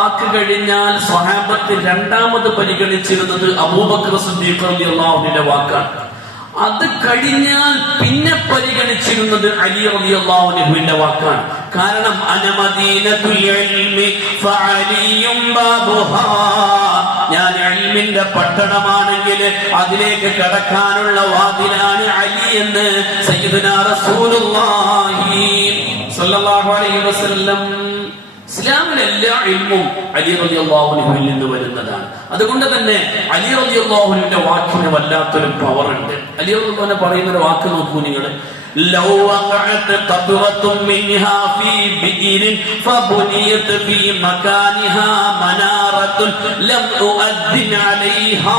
വാക്ക് കഴിഞ്ഞാൽ സ്വഹാബത്ത് രണ്ടാമത് പരിഗണിച്ചിരുന്നത് അബൂബക്കർ സിദ്ദീഖ് റളിയല്ലാഹു അൻഹുവിന്റെ വാക്കാണ്. അത് കഴിഞ്ഞാൽ പിന്നെ പരിഗണിച്ചിരുന്നത് അലി റളിയല്ലാഹു അൻഹുവിന്റെ വാക്കാണ്. കാരണം അനമദീനത്തുൽ ഇൽമി ഫഅലിയും ബാബുഹാ, ഞാൻ ഇൽമിന്റെ പട്ടണമാണെങ്കിൽ അതിലേക്ക് കടക്കാനുള്ള വാതിലാണ് അലി എന്ന് സയ്യിദുനാ റസൂലുള്ളാഹി സ്വല്ലല്ലാഹു അലൈഹി വസല്ലം. ഇസ്ലാമിലെ എല്ലാ ഇൽമും അലി റളിയല്ലാഹു അൻഹുവിൽ നിന്ന് വരുന്നതാണ്. അതുകൊണ്ട് തന്നെ അലി റളിയല്ലാഹു അൻഹുവിന്റെ വാക്കിന് വല്ലാത്തൊരു പവർ ഉണ്ട്. അലി റളിയല്ലാഹു അൻഹു പറയുന്ന ഒരു വാക്ക് നോക്കൂ നിങ്ങൾ. ലൗ വഖഅത് ഖത്റത്തുൻ മിൻഹാ ഫീ ബിഇരിൻ ഫബുനിയത് ഫീ മകാനിഹാ മനാറത്തുൻ ലം ഉഅദ്ദിൻ അലൈഹാ.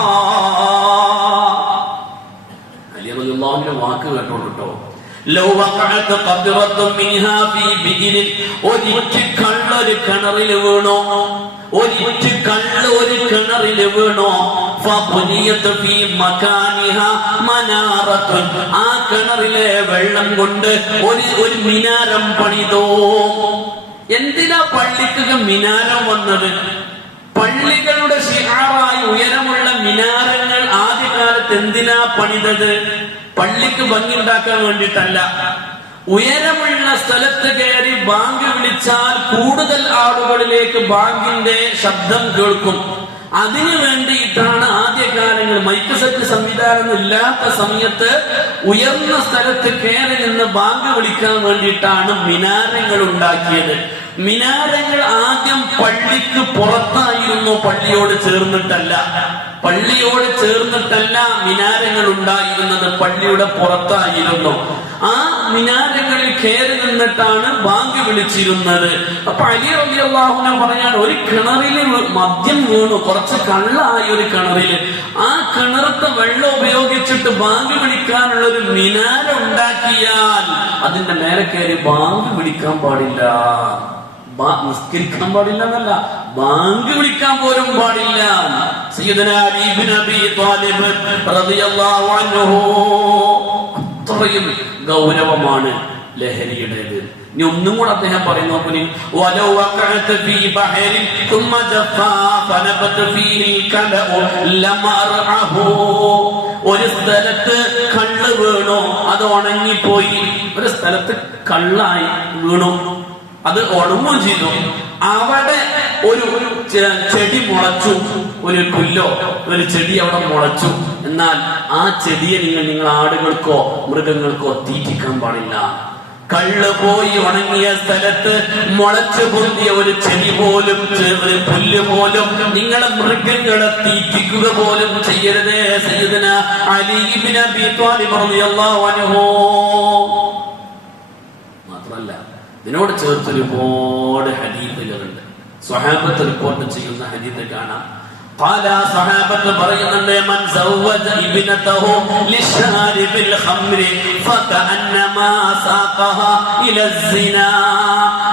അലി റളിയല്ലാഹു അൻഹുവിന്റെ വാക്ക് കേട്ടോ. ലൗ വഖഅത് ഖത്റത്തുൻ മിൻഹാ ഫീ ബിഇരിൻ, ഒരിറ്റ് കള്ള് ഒരു കിണറിൽ വീണോ, ഒരിറ്റ് കള്ള് ഒരു കിണറിൽ വീണോ, ഫബുനിയത് ഫീ മകാനിഹാ മനാറത്തുൻ, ആ കിണറിലെ വെള്ളം കൊണ്ട് ഒരു മിനാരം പണിതോ. എന്തിനാ പള്ളിക്ക് മിനാരം വന്നത്? പള്ളികളുടെ ശിആറായി ഉയരമുള്ള മിനാരങ്ങൾ ആദ്യകാലത്ത് എന്തിനാ പണിതത്? പള്ളിക്ക് ഭംഗി ഉണ്ടാക്കാൻ വേണ്ടിയിട്ടല്ല. ഉയരമുള്ള സ്ഥലത്ത് കയറി ബാങ്ക് വിളിച്ചാൽ കൂടുതൽ ആളുകളിലേക്ക് ബാങ്കിന്റെ ശബ്ദം കേൾക്കും. അതിനു വേണ്ടിയിട്ടാണ് ആദ്യകാലങ്ങൾ മൈക്ക് സെറ്റ് സംവിധാനം ഇല്ലാത്ത സമയത്ത് ഉയർന്ന സ്ഥലത്ത് കയറി നിന്ന് ബാങ്ക് വിളിക്കാൻ വേണ്ടിയിട്ടാണ് മിനാരങ്ങൾ ഉണ്ടാക്കിയത്. മിനാരങ്ങൾ ആദ്യം പള്ളിക്ക് പുറത്തായിരുന്നു, പള്ളിയോട് ചേർന്നിട്ടല്ല. പള്ളിയോട് ചേർന്നിട്ടല്ല മിനാരങ്ങൾ ഉണ്ടായിരുന്നത്, പള്ളിയുടെ പുറത്തായിരുന്നു. ആ മിനാരങ്ങളിൽ കയറി നിന്നിട്ടാണ് ബാങ്ക് വിളിച്ചിരുന്നത്. അപ്പൊ അലി റളിയല്ലാഹു അൻഹു പറയാണ്, ഒരു കിണറില് മദ്യം വീണു, കുറച്ച് കള്ളായ ഒരു കിണറില്, ആ കിണറത്തെ വെള്ളം ഉപയോഗിച്ചിട്ട് ബാങ്ക് വിളിക്കാനുള്ള ഒരു മിനാര ഉണ്ടാക്കിയാൽ അതിന്റെ മേലെ കയറി ബാങ്ക് വിളിക്കാൻ പാടില്ല. നിസ്കരിക്കാൻ പാടില്ല എന്നല്ല, ബാങ്ക് വിളിക്കാൻ പോലും പാടില്ല. സയ്യിദുനാ അലി ഇബ്നു അബീ ത്വാലിബ് റളിയല്ലാഹു അൻഹു, അത്രയും ഗൗരവമാണ് ലഹരിയുടേത്. ഇനി ഒന്നും കൂടെ അദ്ദേഹം പറയുന്നു, വലൗ വഖഅത ഫീ ബഹരിൻ തുമ്മ ജഫാ ഫനബത ഫീഹിൽ കലഉ ലമർഅഹു, ഒരു സ്ഥലത്ത് കള്ള് വീണു, അത് ഉണങ്ങിപ്പോയി. ഒരു സ്ഥലത്ത് കള്ളായി വീണു, അത് ഉണങ്ങുകയും ചെയ്തു. അവിടെ ഒരു ചെടി മുളച്ചു, ഒരു പുല്ലോ ഒരു ചെടി അവിടെ മുളച്ചു. എന്നാൽ ആ ചെടിയെ നിങ്ങൾ ആടുകൾക്കോ മൃഗങ്ങൾക്കോ തീറ്റിക്കാൻ പാടില്ല. കള്ള് പോയി ഉണങ്ങിയ സ്ഥലത്ത് മുളച്ചു പൊന്തിയ ഒരു ചെടി പോലും ഒരു പുല്ല് പോലും നിങ്ങളെ മൃഗങ്ങളെ തീറ്റിക്കുക പോലും ചെയ്യരുത്. സയ്യിദുനാ അലി ഇബ്നു അബീ ത്വാലിബ് റളിയല്ലാഹു അൻഹു. മാത്രമല്ല, ഇതിനോട് ചേർത്ത് ഒരുപാട് ഹദീസുകളുണ്ട്. സ്വഹാബത്ത് റിപ്പോർട്ട് ചെയ്യുന്ന ഹദീസ് കാണാം. ഖാല, സ്വഹാബത്ത് പറയുന്നുണ്ട്, മൻ സവ്വജ ഇബ്നതഹു ലിശാരിബിൽ ഖംരി ഫകഅന്നമാ സാഖഹാ ഇലസ്സിനാ.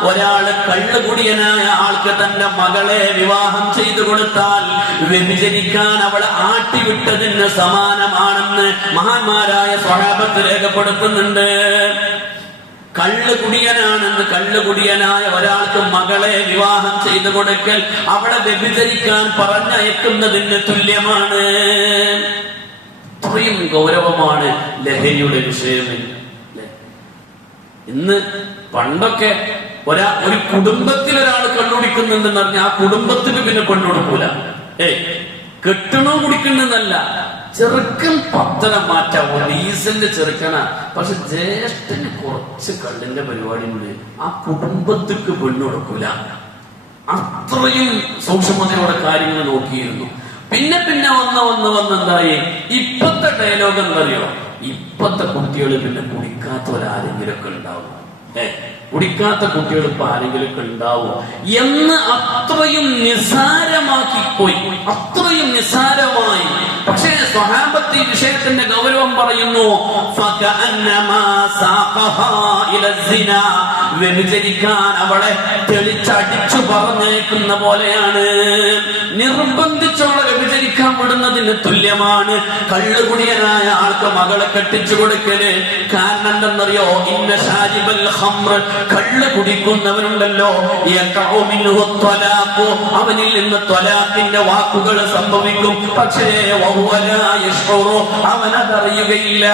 ഒരാൾ കള്ളുകുടിയനായ ആൾക്ക് തന്റെ മകളെ വിവാഹം ചെയ്തു കൊടുത്താൽ വ്യഭിചരിക്കാൻ അവളെ ആട്ടിവിട്ടതിന് സമാനമാണെന്ന് മഹാന്മാരായ സ്വഹാബത്ത് രേഖപ്പെടുത്തുന്നുണ്ട്. കള്ളുകുടിയനാണെന്ന്, കള്ളുകുടിയനായ ഒരാൾക്ക് മകളെ വിവാഹം ചെയ്തു കൊടുക്കൽ അവളെ വ്യഭിചരിക്കാൻ പറഞ്ഞയക്കുന്നതിന് തുല്യമാണ്. അത്രയും ഗൗരവമാണ് ലഹരിയുടെ വിഷയം. ഇന്ന് പണ്ടൊക്കെ ഒരു കുടുംബത്തിൽ ഒരാൾ കണ്ണുടിക്കുന്നുണ്ടെന്ന് പറഞ്ഞാൽ ആ കുടുംബത്തിന് പിന്നെ പെണ്ണുകൊടുക്കൂല. കെട്ടണോ കുടിക്കണമെന്നല്ല, ചെറുക്കൻ പത്തനം മാറ്റാവോ, ഡീസലിന്റെ ചെറുക്കനാ. പക്ഷെ ജ്യേഷ്ഠന് കുറച്ച് കള്ളിന്റെ പരിപാടി ഉണ്ട്, ആ കുടുംബത്തിക്ക് പെണ്ണു കൊടുക്കൂല. അത്രയും സൂക്ഷ്മതയോടെ കാര്യങ്ങൾ നോക്കിയിരുന്നു. പിന്നെ വന്ന് എന്തായി, ഇപ്പത്തെ ഡയലോഗ് എന്തറിയോ, ഇപ്പത്തെ കുട്ടികൾ പിന്നെ കുടിക്കാത്തവരാരെങ്കിലും ഒക്കെ ഉണ്ടാവും. കുടിക്കാത്ത കുട്ടികൾ ഇപ്പൊ ആരെങ്കിലും ഉണ്ടാവും എന്ന് അത്രയും നിസാരമാക്കിപ്പോയി, അത്രയും നിസാരമായി. പക്ഷേ സ്വഹാബത്ത് ഈ വിഷയത്തിന്റെ ഗൗരവം പറയുന്നു. വ്യഭിചരിക്കാൻ അവളെ തെളിച്ചടിച്ചു പറഞ്ഞേക്കുന്ന പോലെയാണ്, നിർബന്ധിച്ചവളെ വ്യഭിചരിക്കാൻ ജീവിതം വിടുന്നതിന് തുല്യമാണ് കള്ളുകുടിയനായ ആൾക്ക് മകളെ കെട്ടിച്ചു കൊടുക്കല്. കാരണം എന്തെന്നറിയോ? ഇന്ന ഷാരിബൽ ഖംർ, കള്ള് കുടിക്കുന്നവനുണ്ടല്ലോ, യഖഉ മിൻഹു ത്വലാഖു, അവനിൽ നിന്ന് ത്വലാഖിന്റെ വാക്കുകൾ സംഭവിക്കും. പക്ഷേ വഹുവ ലാ യശ്ഉറു, അവനതറിയുകയില്ല.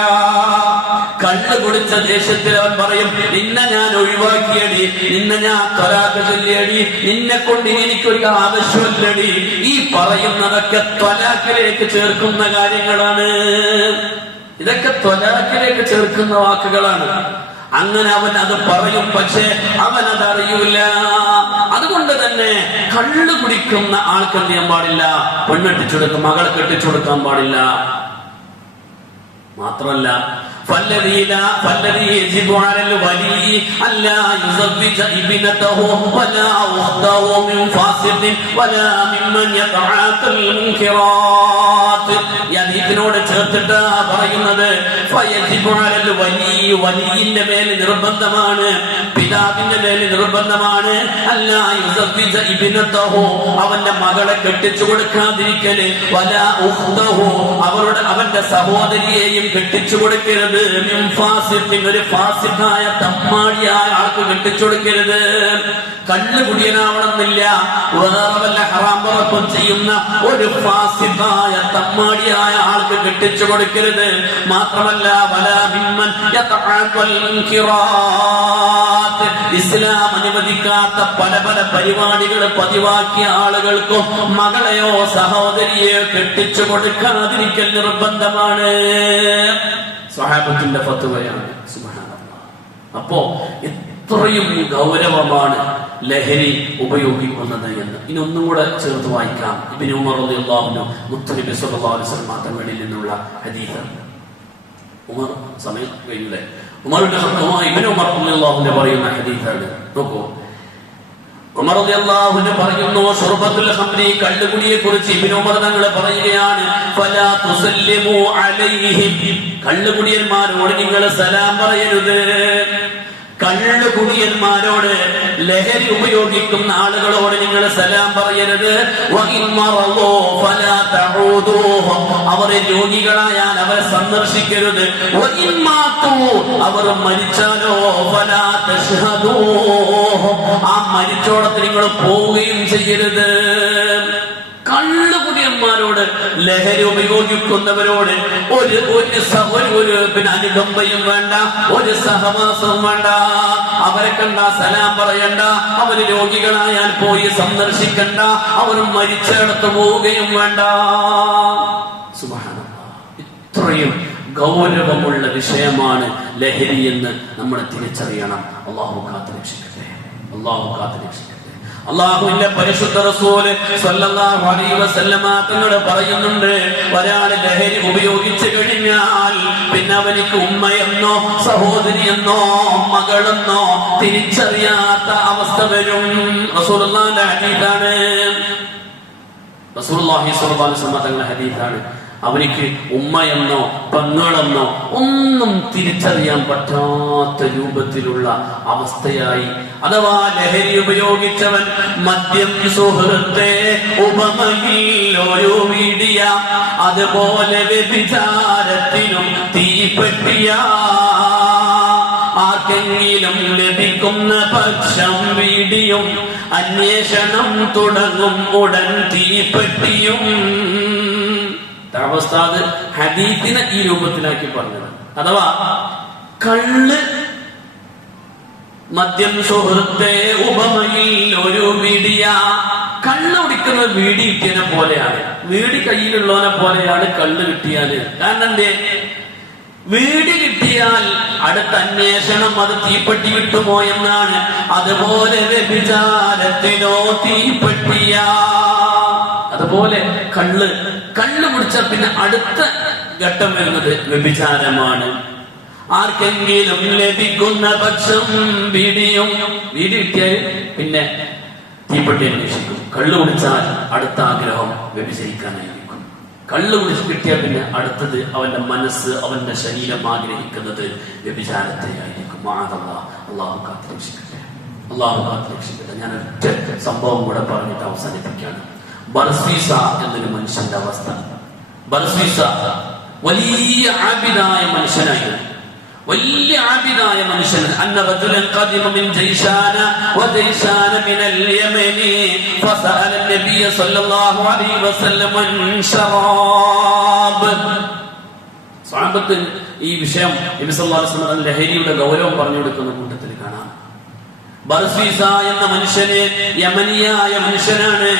കള്ള് കുടിച്ച ദേഷ്യത്തിൽ അവൻ പറയും, നിന്നെ ഞാൻ ഒഴിവാക്കിയടി, നിന്നെ ഞാൻ ത്വലാഖ് ചൊല്ലിയടി, നിന്നെ കൊണ്ട് എനിക്കൊരു ആവശ്യമില്ലടി. ഈ പറയുന്നതൊക്കെ ത്വലാഖിലേക്ക് ചേർക്കുന്ന കാര്യങ്ങളാണ്. ഇതൊക്കെ ത്വലാഖിലേക്ക് ചേർക്കുന്ന വാക്കുകളാണ്. അങ്ങനെ അവൻ അത് പറയും, പക്ഷേ അവൻ അതറിയൂല. അതുകൊണ്ട് തന്നെ കള്ള് കുടിക്കുന്ന ആൾക്ക് എന്ത് ചെയ്യാൻ പാടില്ല? പെണ്ണെട്ടിച്ചു കൊടുക്കും, മകളെ കെട്ടിച്ചു കൊടുക്കാൻ പാടില്ല. മാത്രമല്ല فالذي يجب على الولي ألا يزوج ابنته ولا أخته من فاسق ولا ممن يتعاطى المنكرات. ഇതിനോട് ചേർത്തിട്ട് പറയുന്നത് വലിയുടെ മേൽ നിർബന്ധമാണ്, പിതാവിന്റെ മേൽ നിർബന്ധമാണ്, അല്ലാ യുസവ്വിജ ഇബ്നതഹു, അവന്റെ മകളെ കെട്ടിച്ചു കൊടുക്കാതിരിക്കല്, വലാ ഉഖ്തഹു, അവന്റെ സഹോദരിയെയും കെട്ടിച്ചു കൊടുക്കരുത്, മിൻ ഫാസിഖിൻ, ഒരു ഫാസിഖായ തമ്മാടിയായ ആൾക്ക് കെട്ടിച്ചു കൊടുക്കരുത്. കള്ള് കുടിയനാവണമെന്നില്ല, വേറെ വല്ല ഹറാം പുറത്തും ചെയ്യുന്ന ഒരു ഫാസിഖായ തമ്മാടിയായ ആൾക്ക് കെട്ടിച്ചു കൊടുക്കരുത്. മാത്രമല്ല വലാ മിമ്മൻ യതഅഖൽ മുൻകിറാത്ത്, ഇസ്ലാം അനുവദിക്കാത്ത പല പല പരിപാടികൾ പതിവാക്കിയ ആളുകൾക്കും മകളെയോ സഹോദരിയെയോ കെട്ടിച്ചു കൊടുക്കാതിരിക്കൽ നിർബന്ധമാണ്. സ്വഹാബത്തിന്റെ ഫത്വയാണ്. സുബ്ഹാനല്ലാഹ്. അപ്പോ ഇത്രയും ഗൗരവമാണ് ലഹരി ഉപയോഗിക്കുന്നത് എന്ന്. ഇനി ഒന്നും കൂടെ ചേർത്ത് വായിക്കാം. ഇബ്നു ഉമർ റളിയല്ലാഹു അൻഹു മുത്തനബി സ്വല്ലല്ലാഹു അലൈഹി വസല്ലം തങ്ങളിൽ നിന്നുള്ള ഹദീസാണ്. ഉമർ സമയം കഴിഞ്ഞില്ലേ? ഇബ്നു ഉമർ റളിയല്ലാഹു അൻഹു പറയുന്ന ഹദീസാണ്. നോക്കൂ, ഉമർ റളിയല്ലാഹു അൻഹു പറയുന്നു, ശുർബത്തുൽ ഖംരി, കള്ളുകുടിയെ കുറിച്ച് ഇബ്നു ഉമർ തങ്ങൾ പറയുകയാണ്, ഫലാ തുസല്ലിമു അലൈഹിം, കള്ളുകുടിയന്മാരോട് നിങ്ങൾ സലാം പറയരുത്. കള്ളുകുടിയന്മാരോട്, ലഹരി ഉപയോഗിക്കുന്ന ആളുകളോട് നിങ്ങൾ സലാം പറയരുത്. അവർ രോഗികളായാൽ അവരെ സന്ദർശിക്കരുത്. അവർ മരിച്ചാലോ ആ മരിച്ചോടത്ത് നിങ്ങൾ പോവുകയും ചെയ്യരുത്. കള്ളുകുടിയന്മാരോട്, ലഹരി ഉപയോഗിക്കുന്നവരോട് ഒരു പിന്നെ അനുകമ്പയും വേണ്ട, ഒരു സഹവാസവും വേണ്ട. അവരെ കണ്ട സലാം പറയണ്ട, അവര് രോഗികളായാൽ പോയി സന്ദർശിക്കണ്ട, അവർ മരിച്ചിടത്ത് പോവുകയും വേണ്ട. സുബ്ഹാനല്ലാഹ്. ഇത്രയും ഗൗരവമുള്ള വിഷയമാണ് ലഹരി എന്ന് നമ്മൾ തിരിച്ചറിയണം. അല്ലാഹു കാത്തുരക്ഷിക്കട്ടെ, അല്ലാഹു കാത്തുരക്ഷിക്കട്ടെ. അല്ലാഹുവിന്റെ പരിശുദ്ധ റസൂൽ സ്വല്ലല്ലാഹു അലൈഹി വസല്ലമ തങ്ങൾ പറയുന്നുണ്ട്, ഒരാൾ ലഹരി ഉപയോഗിച്ചു കഴിഞ്ഞാൽ പിന്നെ അവനിക്ക് ഉമ്മയെന്നോ സഹോദരിയെന്നോ മകളെന്നോ തിരിച്ചറിയാത്ത അവസ്ഥ വരും. റസൂലുള്ളാഹിന്റെ ഹദീസാണ്. റസൂലുള്ളാഹി സ്വല്ലല്ലാഹു അലൈഹി വസല്ലമ തങ്ങളുടെ ഹദീസാണ്. അവനിക്ക് ഉമ്മയെന്നോ പെങ്ങളെന്നോ ഒന്നും തിരിച്ചറിയാൻ പറ്റാത്ത രൂപത്തിലുള്ള അവസ്ഥയായി. അഥവാ ലഹരി ഉപയോഗിച്ചവൻ മദ്യം സുഹൃത്തെ ഉപമയിൽ ഒരു വീടിയ, അതുപോലെ വ്യഭിചാരത്തിനും തീപ്പെട്ടിയ, ആർക്കെങ്കിലും ലഭിക്കുന്ന പക്ഷം വീടിയും, അന്വേഷണം തുടങ്ങും ഉടൻ തീപ്പെട്ടിയും. ഉസ്താദ് ഹദീസിനെ ഈ രൂപത്തിലാക്കി പറഞ്ഞത്. അഥവാ കള്ള് മദ്യം സുഹൃത്തെ ഉപമയിൽ ഒരു വീടിയ, കള്ള് കുടിക്കുന്ന വീടി കിട്ടിയതിനെ പോലെയാണ്, വീടി കയ്യിലുള്ളവനെ പോലെയാണ് കള്ള് കിട്ടിയാല്. കാരണം എന്തേ? വീട് കിട്ടിയാൽ അടുത്ത അന്വേഷണം അത് തീപ്പെട്ടി കിട്ടുമോ എന്നാണ്. അതുപോലെ വ്യഭിചാരത്തിനോ തീപ്പെട്ടിയ, അതുപോലെ കള്ള് കുടിച്ച പിന്നെ അടുത്ത ഘട്ടം വരുന്നത് വ്യഭിചാരമാണ്. ആർക്കെങ്കിലും ലഭിക്കുന്ന പക്ഷം വീടിയും, വീട് കിട്ടിയാൽ പിന്നെ തീപ്പെട്ടി അന്വേഷിക്കും. കള്ളു കുടിച്ചാൽ അടുത്ത ആഗ്രഹം വ്യഭിചരിക്കാനായിരിക്കും. കള്ളു കുടിച്ച് കിട്ടിയാൽ പിന്നെ അടുത്തത് അവന്റെ മനസ്സ്, അവന്റെ ശരീരം ആഗ്രഹിക്കുന്നത് വ്യഭിചാരത്തെ ആയിരിക്കും. അല്ലാഹു കാത്തുരക്ഷിക്കട്ടെ, അല്ലാഹു കാത്തുരക്ഷിക്കട്ടെ. ഞാൻ ഒറ്റ സംഭവം കൂടെ പറഞ്ഞിട്ട് അവസാനിപ്പിക്കുകയാണ്. ബർസീസ എന്നൊരു മനുഷ്യന്റെ അവസ്ഥ. ബർസീസ വലിയ ആബിദായ മനുഷ്യനായിരുന്നു, വലിയ ആബിദായ മനുഷ്യൻ. അന്ന റജുലൻ ഖദിമ മിൻ ജൈശാന വജൈശാന മിനൽ യമനി ഫസഅല നബി സല്ലല്ലാഹു അലൈഹി വസല്ലം അൻ ശറാബ്. സ്വഹാബത്ത് ഈ വിഷയം നബി സല്ലല്ലാഹു അലൈഹി വസല്ലം ലഹരിയുടെ ഗൗരവം പറഞ്ഞു കൊടുക്കുന്ന കൂട്ടത്തിൽ കാണാം. ബർസീസ എന്ന മനുഷ്യന് യമനിയായ മനുഷ്യനാണ്.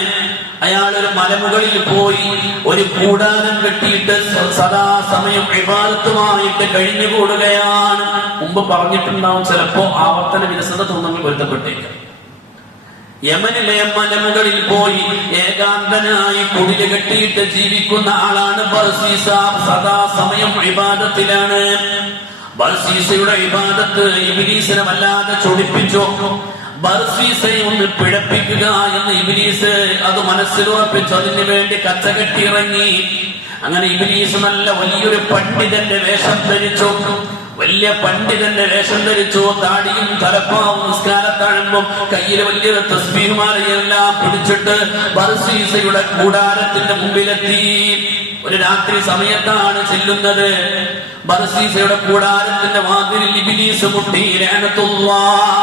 അയാൾ ഒരു മലമുകളിൽ പോയി ഒരു കൂടാരം കെട്ടിയിട്ട് സദാസമയം ഇബാദത്തുമായിട്ട് കഴിഞ്ഞുകൂടുകയാണ്. മുമ്പ് പറഞ്ഞിട്ടുണ്ടാവും, ചിലപ്പോ ആവർത്തന വിരസത തോന്നുമ്പോൾ പൊരുത്തപ്പെട്ടേക്കാം. യമനിലെ മലമുകളിൽ പോയി ഏകാന്തനായി കുടില് കെട്ടിയിട്ട് ജീവിക്കുന്ന ആളാണ് ബർസീസ. സദാസമയം ഇബാദത്തിലാണ്. ബർസീസയുടെ ഇബാദത്ത് ഇബ്ലീസിനെ വല്ലാതെ ചൊടിപ്പിച്ചു. ബർസീസയെ ഒന്ന് പിഴപ്പിക്കുക എന്ന് ഇബ്ലീസ് അത് മനസ്സിലുറപ്പിച്ചു. അതിനു വേണ്ടി കച്ചകെട്ടിയിറങ്ങി. അങ്ങനെ ഇബ്ലീസ് നല്ല വലിയൊരു പണ്ഡിതന്റെ വേഷം ധരിച്ചു. വലിയ പണ്ഡിതന്റെ വേഷം ധരിച്ചു. താടിയും തലപ്പാവും നിസ്കാരത്താഴുമ്പം കയ്യിൽ വലിയൊരു തസ്ബീഹുമാലയെല്ലാം പിടിച്ചിട്ട് ബർസീസയുടെ കൂടാരത്തിന്റെ മുമ്പിലെത്തി. ഒരു രാത്രി സമയത്താണ് ചെല്ലുന്നത്. ബർസീസയുടെ കൂടാരത്തിന്റെ വാതിലിൽ ഇബ്ലീസ് മുട്ടി. ലഅനത്തുല്ലാഹ്.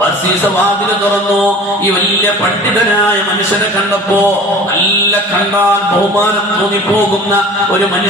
ബർസീസ വാതിൽ തുറന്നു. ഈ വലിയ പണ്ഡിതനായ മനുഷ്യനെ കണ്ടപ്പോ നല്ല കണ്ടാൽ ബഹുമാനം തോന്നിപ്പോകുന്ന ഒരു മനുഷ്യൻ